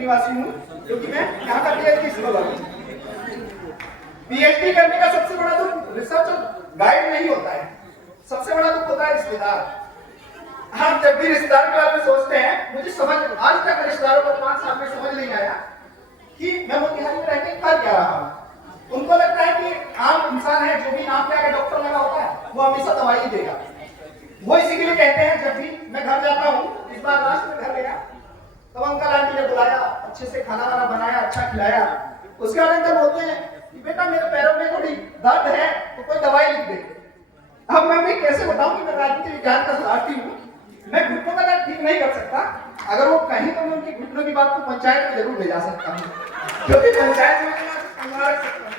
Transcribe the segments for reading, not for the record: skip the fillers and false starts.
निवासी हूँ, क्योंकि मैं यहाँ का पीएचडी स्कॉलर हूँ। पीएचडी करने का सबसे बड़ा दुख रिसर्च और गाइड नहीं होता है, सबसे बड़ा दुख होता है रिश्तेदार। हम जब भी रिश्तेदार के बारे में सोचते हैं, मुझे समझ आज तक रिश्तेदारों को 5 साल में समझ नहीं आया कि मैं मोतिहारी में रहकर कर क्या रहा हूँ। उनको लगता है कि आम इंसान है, जो भी नाम पे आगे डॉक्टर लगा होता है वो हमेशा दवाई देगा। वो इसी के लिए कहते हैं, जब भी मैं घर जाता हूँ, इस बार लास्ट में घर गया तब अंकल आंटी ने बुलाया, अच्छे से खाना वाना बनाया, अच्छा खिलाया। उसके बाद अंकल बोलते हैं कि बेटा मेरे पैरों में थोड़ी दर्द है तो कोई दवाई लिख दे। अब मैं कैसे बताऊं कि मैं राजनीति विज्ञान का छात्र हूँ, मैं घुटनों का दर्द ठीक नहीं कर सकता। अगर वो कहीं तो मैं उनकी घुटनों की बात को पंचायत में जरूर ले जा सकता हूँ, क्योंकि पंचायत में रख सकता हूँ।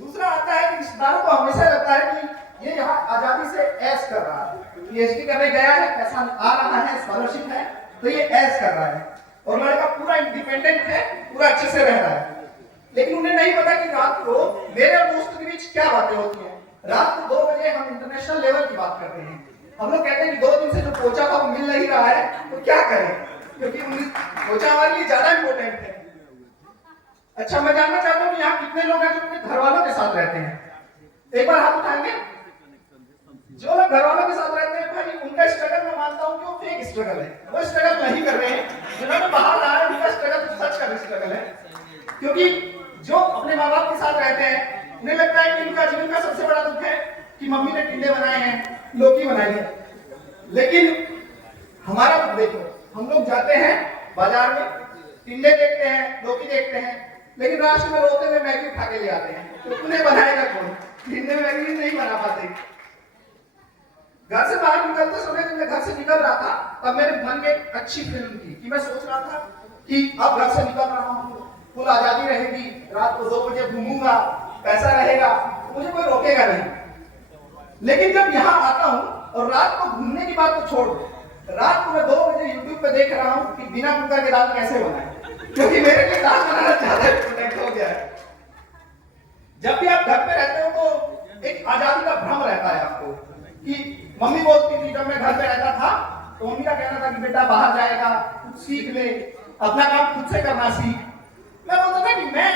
दूसरा आता है कि रिश्तेदारों को हमेशा लगता है कि ये यहाँ आजादी से ऐश कर रहा है, पीएचडी करने गया है, पैसा आ रहा है, स्कॉलरशिप है, तो ये ऐश कर रहा है और लड़का पूरा इंडिपेंडेंट है, पूरा अच्छे से रह रहा है। लेकिन उन्हें नहीं पता कि रात को मेरे और दोस्त के बीच क्या बातें होती हैं। रात को 2 बजे हम इंटरनेशनल लेवल की बात करते हैं। हम लोग कहते हैं कि 2 दिन से जो पोचा था वो मिल नहीं रहा है, तो क्या करें, क्योंकि पोचा हमारे लिए ज्यादा इंपॉर्टेंट है। अच्छा, मैं जानना चाहता हूँ यहाँ कितने लोग हैं जो अपने घर वालों के साथ रहते हैं? एक बार हाथ उठाएंगे। जो लोग घर वालों के साथ रहते हैं भाई, उनका स्ट्रगल मैं मानता हूँ कि वो फेक स्ट्रगल है, वो स्ट्रगल नहीं कर रहे हैं। जिन्होंने बाहर रहा है उनका स्ट्रगल सच का स्ट्रगल है, क्योंकि जो अपने माँ बाप के साथ रहते हैं उन्हें लगता है कि उनका जीवन का सबसे बड़ा दुख है कि मम्मी ने टिंडे बनाए हैं, लौकी बनाई है। लेकिन हमारा दुख देखो, हम लोग जाते हैं बाजार में, टिंडे देखते हैं, लौकी देखते हैं, लेकिन रास्ते में रोते हुए मैगी उठा के ले आते हैं। तो उन्हें बनाएगा कौन? टिंडे में मैगी नहीं बना पाते। घर से बाहर निकलते समय जब मैं घर से निकल रहा था, तब मेरे मन में एक अच्छी फिल्म थी कि मैं सोच रहा था कि अब घर से निकल रहा हूँ, फुल आजादी रहेगी, रात को 2 बजे घूमूंगा, पैसा रहेगा, मुझे कोई रोकेगा नहीं। लेकिन जब यहाँ आता हूँ और रात को घूमने की बात तो छोड़ दो, रात को मैं 2 बजे यूट्यूब पे देख रहा हूँ कि बिना कुकर के दाल कैसे बनाए, क्योंकि मेरे लिए दाल बनाना ज्यादा इंपॉर्टेंट हो गया है। जब भी आप घर पे रहते हो तो एक आजादी का भ्रम रहता है आपको कि मम्मी बोलती थी, जब मैं घर पे रहता था तो मम्मी का कहना था कि बेटा बाहर जाएगा, कुछ सीख ले, अपना काम खुद से करना सीख। मैं बोलता था कि मैं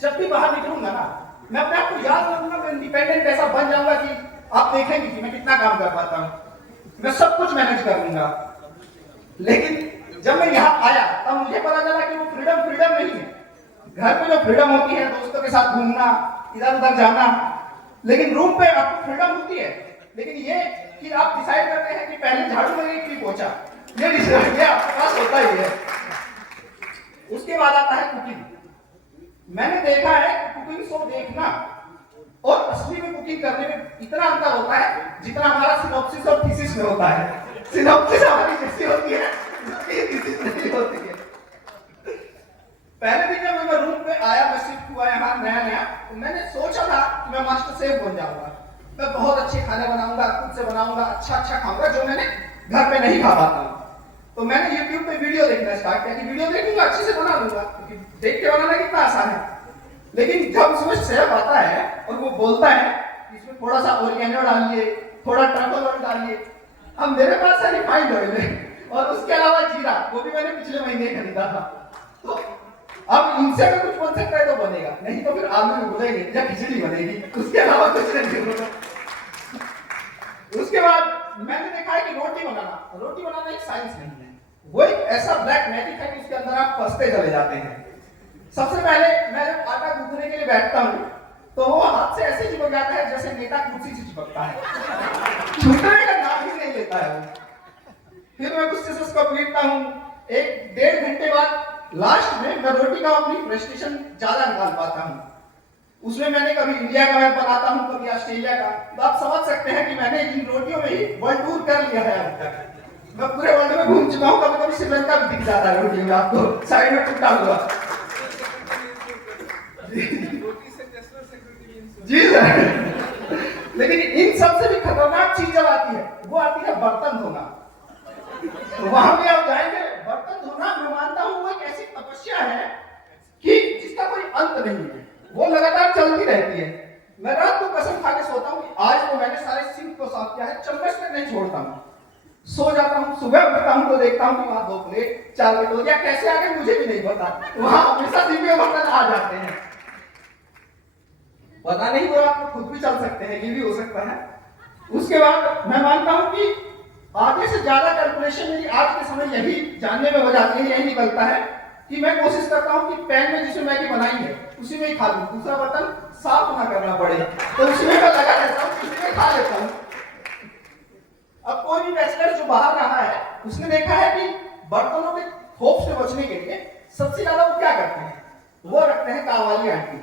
जब भी बाहर निकलूंगा ना, मैं अपने आप को याद रखूंगा, मैं इंडिपेंडेंट ऐसा बन जाऊंगा कि आप देखेंगे कि मैं कितना काम कर पाता हूँ, मैं सब कुछ मैनेज कर लूंगा। लेकिन जब मैं यहाँ आया तब मुझे पता चला कि वो फ्रीडम नहीं है। घर पे जो फ्रीडम होती है, दोस्तों के साथ घूमना, इधर उधर जाना, लेकिन रूम पे आपको फ्रीडम होती है, लेकिन ये कि आप डिसाइड करते हैं कि पहले झाड़ू लगेगी कि पोछा, ये आपके पास होता ही है। उसके बाद आता है कुकिंग। मैंने देखा है कुकिंग शो देखना और असली में कुकिंग करने में इतना अंतर होता है जितना हमारा सिनॉप्सिस और थीसिस में होता है। सिनॉप्सिस हमारी जैसी होती है, थीसिस नहीं होती है। पहले दिन जब मैं रूम पे आया, मैं शिफ्ट हुआ यहाँ नया, तो मैंने सोचा था कि मैं मास्टर शेफ बन जाऊंगा, मैं बहुत अच्छे खाने बनाऊंगा, खुद से बनाऊंगा, अच्छा खाऊंगा जो मैंने घर पे नहीं खा पाता। तो मैंने YouTube पे वीडियो देखना स्टार्ट किया कि वीडियो देखूंगा, अच्छे से बना लूंगा, क्योंकि देख के बनाना कितना आसान है। लेकिन जब उसमें शेफ आता है और वो बोलता है इसमें थोड़ा सा ओरिगेनो डालिए, थोड़ा ट्रफल ऑयल डालिए, अब मेरे पास है रिफाइंड ऑयल है और उसके अलावा जीरा, वो भी मैंने पिछले महीने खरीदा था। तो अब इनसे अगर कुछ बन सकता है तो बनेगा, नहीं तो फिर आलू में उबलेंगे या खिचड़ी बनेगी, उसके अलावा कुछ नहीं होगा। उसके बाद मैंने देखा है कि रोटी बनाना एक साइंस नहीं है, वो एक ऐसा ब्लैक मैजिक है कि उसके अंदर आप फंसते चले जाते हैं। सबसे पहले मैं जब आटा गूंथने के लिए बैठता हूँ तो वो हाथ से ऐसे चिपक जाता है जैसे नेता कुर्सी से चिपकता है, छूटने का नाम ही नहीं लेता है वो। फिर मैं गुस्से से उसको पीटता हूँ। 1-1.5 घंटे बाद लास्ट में मैं रोटी का अपनी फ्रस्ट्रेशन ज्यादा निकाल पाता हूँ। उसमें मैंने कभी इंडिया का मैप बनाता हूँ, कभी ऑस्ट्रेलिया का, तो आप समझ सकते हैं कि मैंने इन रोटियों में ही वर्ल्ड टूर कर लिया है अभी तक। मैं पूरे वर्ल्ड में घूम चुका हूँ, कभी श्रीलंका भी दिख जाता है रोटी में आपको, साइड में टूटा हुआ। जी सर। लेकिन इन सबसे भी खतरनाक चीज जब आती है, वो आती है बर्तन धोना। तो वहां भी आप जाएंगे, बर्तन धोना मैं मानता हूँ वो एक ऐसी तपस्या है कि जिसका कोई अंत नहीं है, वो लगातार चलती रहती है। मैं रात को कसम खा के सोता हूँ कि आज तो मैंने सारे सिंक को साफ किया है, चम्मच तक नहीं छोड़ता हूँ। सो जाता हूँ, सुबह उठता हूँ तो देखता हूँ कि वहां 2 प्लेट 4 प्लेट हो गया, कैसे आ गए मुझे भी नहीं पता। वहां हमेशा दिव्य बर्तन आ जाते हैं, पता नहीं, वो आप खुद भी चल सकते हैं, ये भी हो सकता है। उसके बाद मैं मानता हूं कि आधे से ज्यादा कैलकुलेशन मेरी आज के समय यही जानने में हो जाती है, यही निकलता है कि मैं कोशिश करता हूं कि पैन में जिसमें मैगी बनाई है उसी में ही खा लूं, दूसरा बर्तन साफ ना करना पड़े, तो उसी में मैं लगा रहता हूं, उसी में खा लेता हूं। अब कोई भी बैचलर जो बाहर रहा है उसने देखा है कि बर्तनों के खौफ से बचने के लिए सबसे ज्यादा वो क्या करते हैं, वो रखते हैं काम वाली आंटी,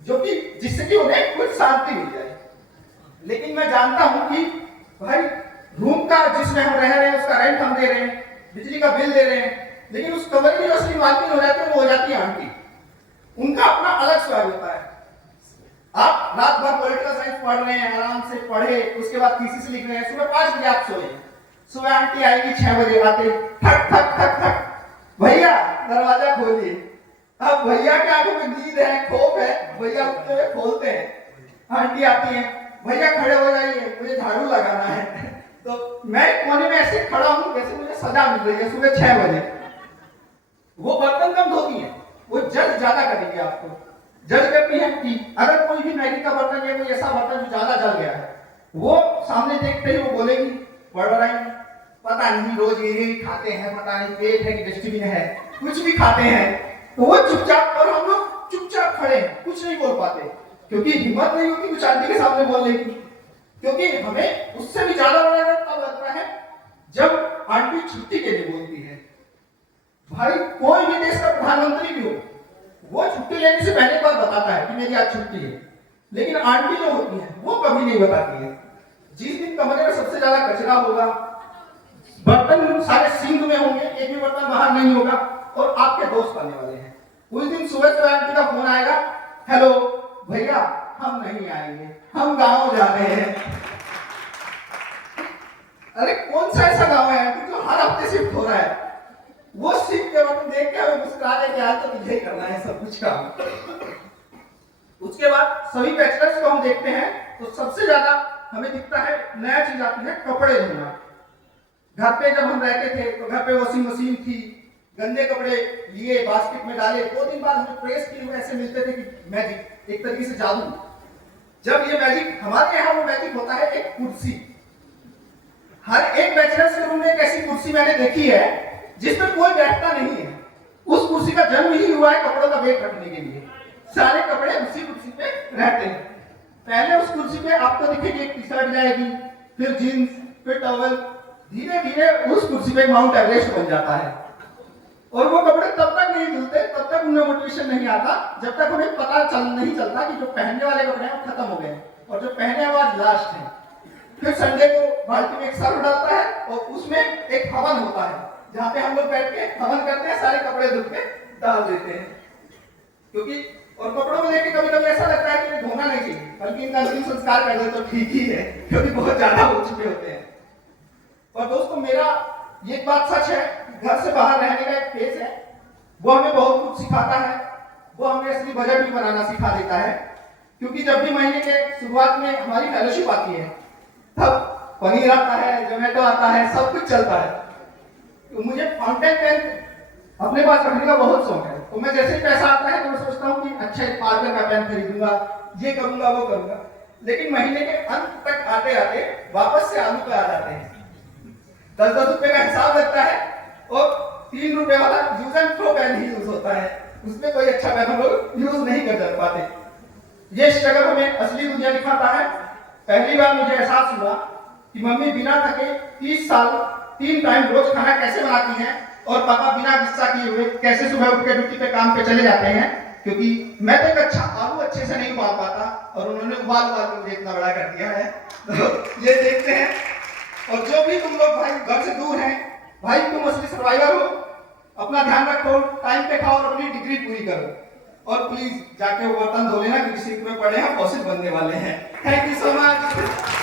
जो कि जिससे कि उन्हें कुछ शांति मिल जाए। लेकिन मैं जानता हूं कि भाई रूम का जिसमें हम रह रहे हैं उसका रेंट हम दे रहे हैं, बिजली का बिल दे रहे हैं, लेकिन उस कमरे की जो असली मालकिन हो जाती है वो हो जाती है आंटी। उनका अपना अलग स्वाद होता है। आप रात भर पॉलिटिकल साइंस पढ़ रहे हैं, आराम से पढ़े, उसके बाद थीसिस लिख रहे हैं, सुबह 5 बजे आप सोए, सुबह आंटी आएगी 6 बजे आते, ठक ठक ठक ठक, भैया दरवाजा खोलिए। अब भैया के आंखों में नींद है, खौफ है, भैया उठते हुए खोलते हैं, आंटी आती है, भैया खड़े हो जाइए मुझे झाड़ू लगाना है। तो मैं कोने में ऐसे खड़ा हूं जैसे मुझे सजा मिल रही है, सुबह 6 बजे। वो बर्तन कम धोती है, वो जज ज्यादा करेंगे आपको, जज करती है कि अगर कोई भी मैगी का बर्तन या कोई ऐसा बर्तन जो ज्यादा जल गया है, वो सामने देखते ही वो बोलेगी बड़बड़ाएंगी, पता नहीं रोज ये खाते हैं, पता नहीं पेट है कि डस्टबिन है, कुछ भी खाते हैं। तो वो चुपचाप, और हम लोग चुपचाप खड़े हैं, कुछ नहीं बोल पाते, क्योंकि हिम्मत नहीं होती कुछ आंटी के सामने बोलने की, क्योंकि हमें उससे भी ज्यादा बड़ा डर तब लगता है जब आंटी छुट्टी के लिए बोलती है। भाई कोई भी देश का प्रधानमंत्री भी हो, वो छुट्टी लेने से पहले बार बताता है कि मेरी आज छुट्टी है, लेकिन आंटी जो होती है वो कभी नहीं बताती है। जिस दिन कमरे में सबसे ज्यादा कचरा होगा, बर्तन सारे सिंक में होंगे, एक भी बर्तन बाहर नहीं होगा, और आपके दोस्त आने वाले हैं, उस दिन सुबह सुबह आंटी का फोन आएगा, हेलो भैया हम नहीं आएंगे, हम गांव जा रहे हैं। अरे कौन सा ऐसा गांव है जो हर हफ्ते शिफ्ट हो रहा है, वो शिफ्ट के वक्त देख के हमें मुस्कुरा दे कि आज तो तुझे ही करना है सब कुछ काम। उसके बाद सभी बैचलर्स को हम देखते हैं तो सबसे ज्यादा हमें दिखता है नया चीज आती है कपड़े धोना। घर पे जब हम रहते थे तो घर पे वॉशिंग मशीन थी, गंदे कपड़े लिए बास्केट में डाले, 2 दिन बाद हमें प्रेस किए हुए ऐसे मिलते थे कि मैजिक, एक तरीके से जादू। जब ये मैजिक हमारे यहाँ वो मैजिक होता है एक कुर्सी, हर एक बैचलर्स के रूम में एक ऐसी कुर्सी मैंने देखी है जिसमें कोई बैठता नहीं है। उस कुर्सी का जन्म ही हुआ है कपड़ों का वेट रखने के लिए, सारे कपड़े उसी कुर्सी पे रहते हैं। पहले उस कुर्सी पे आपको दिखेगी एक टी शर्ट जाएगी, फिर जीन्स, फिर टॉवल, धीरे धीरे उस कुर्सी पे माउंट एवरेस्ट बन जाता है। और वो कपड़े तब तक नहीं धुलते, तब तक उनमें मोटिवेशन नहीं आता जब तक उन्हें पता नहीं चलता कि जो पहनने वाले कपड़े हैं वो खत्म हो गए और जो पहने हैं वो आज लास्ट है। फिर संडे को बाल्टी में एक सर्फ डालता है और उसमें एक हवन होता है जहाँ पे हम लोग बैठ के हवन करते हैं, सारे कपड़े धुल के डाल देते हैं। क्योंकि और कपड़ों को लेके कभी कभी ऐसा लगता है कि धोना नहीं चाहिए, बल्कि इनका अंतिम संस्कार कर दे तो ठीक ही है, क्योंकि बहुत ज्यादा हो चुके होते हैं। और दोस्तों मेरा ये बात सच है, घर से बाहर रहने का एक फेज है, वो हमें बहुत कुछ सिखाता है, वो हमें असली बजट भी बनाना सिखा देता है। क्योंकि जब भी महीने के शुरुआत में हमारी फेलोशिप आती है तब पनीर आता है, जोमेटो आता है, सब कुछ चलता है। तो मुझे फाउंटेन पेन अपने पास रखने का बहुत शौक है, तो मैं जैसे ही पैसा आता है तो मैं सोचता हूँ कि अच्छा एक पार्कर का पेन खरीदूंगा, ये करूंगा वो करूंगा, लेकिन महीने के अंत तक आते आते वापस से आलू पे आ जाते हैं। 10-10 रुपए का हिसाब लगता है और 3 रुपए वाला यूज एंड थ्रो पेन ही यूज होता है, उसमें कोई अच्छा पेन हम लोग यूज नहीं कर पाते। ये स्ट्रगल हमें असली दुनिया दिखाता है। पहली बार मुझे एहसास हुआ कि मम्मी बिना थके 30 साल 3 टाइम रोज खाना कैसे बनाती हैं, और पापा बिना गुस्सा किए हुए कैसे सुबह उठ के ड्यूटी पे काम पे चले जाते हैं, क्योंकि मैं तो एक अच्छा आलू अच्छे से नहीं उबाल पाता और उन्होंने उबाल के मुझे इतना बड़ा कर दिया है। तो ये देखते हैं। और जो भी तुम लोग भाई घर से दूर हैं, भाई तुम असली सर्वाइवर हो, अपना ध्यान रखो, टाइम पे खाओ और अपनी डिग्री पूरी करो, और प्लीज जाके वो बर्तन धो लेना क्योंकि सिंक में पड़े हैं, फॉसिल बनने वाले हैं। Thank you so much.